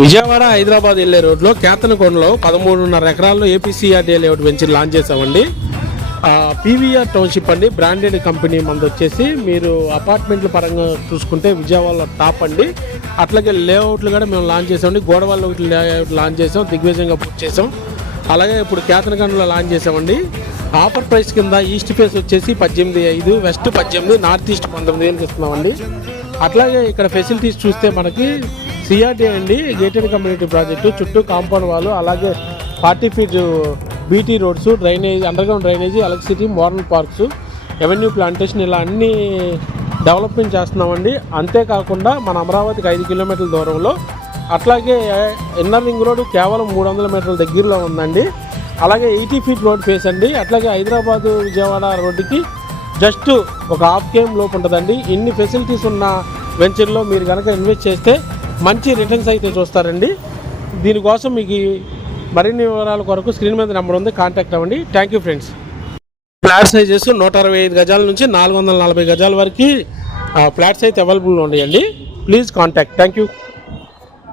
విజయవాడ హైదరాబాద్ వెళ్లే రోడ్లో కేతనకొండలో 13.5 ఎకరాల్లో ఏపీసీఆర్డీఏ లేఅవుట్ వెంచర్ లాంచ్ చేసామండి. పీవీఆర్ టౌన్షిప్ అండి, బ్రాండెడ్ కంపెనీ మంది వచ్చేసి. మీరు అపార్ట్మెంట్ల పరంగా చూసుకుంటే విజయవాడలో టాప్ అండి. అట్లాగే లేఅవుట్లు కూడా మేము లాంచ్ చేసామండి. గోడవాళ్ళు ఒకటి లేఅవుట్ లాంచ్ చేసాం, దిగ్విజయంగా పూర్తి చేసాం. అలాగే ఇప్పుడు కేతనకొండలో లాంచ్ చేసామండి. ఆఫర్ ప్రైస్ కింద ఈస్ట్ ఫేస్ వచ్చేసి 18,500, వెస్ట్ 18, నార్త్ ఈస్ట్ 19,000 ఇస్తున్నామండి. అట్లాగే ఇక్కడ ఫెసిలిటీస్ చూస్తే మనకి సిఆర్డీ అండి, గేటెడ్ కమ్యూనిటీ ప్రాజెక్టు, చుట్టూ కాంపౌండ్ వాళ్ళు, అలాగే 40 feet BT roads, drainage, underground drainage, electricity, modern parks, avenue plantation, ఇలా అన్ని డెవలప్మెంట్ చేస్తున్నామండి. అంతేకాకుండా మన అమరావతికి 5 కిలోమీటర్ల దూరంలో, అట్లాగే ఇన్నర్ రింగ్ రోడ్ కేవలం 300 మీటర్ల దగ్గరలో ఉందండి. అలాగే 80 ఫీట్ రోడ్ ఫేస్ అండి. అట్లాగే హైదరాబాదు విజయవాడ రోడ్డుకి జస్ట్ ఒక ½ KM లోపు ఉంటుందండి. ఇన్ని ఫెసిలిటీస్ ఉన్న వెంచర్లో మీరు కనుక ఇన్వెస్ట్ చేస్తే మంచి రిటర్న్స్ అయితే చూస్తారండి. దీనికోసం మీకు మరిన్ని వివరాల కొరకు స్క్రీన్ మీద నెంబర్ ఉంది, కాంటాక్ట్ అవ్వండి. Thank you friends. Flat sizes 165 గజాల నుంచి 440 గజాల వరకు ఫ్లాట్స్ అయితే అవైలబుల్ ఉన్నాయండి. Please contact. Thank you.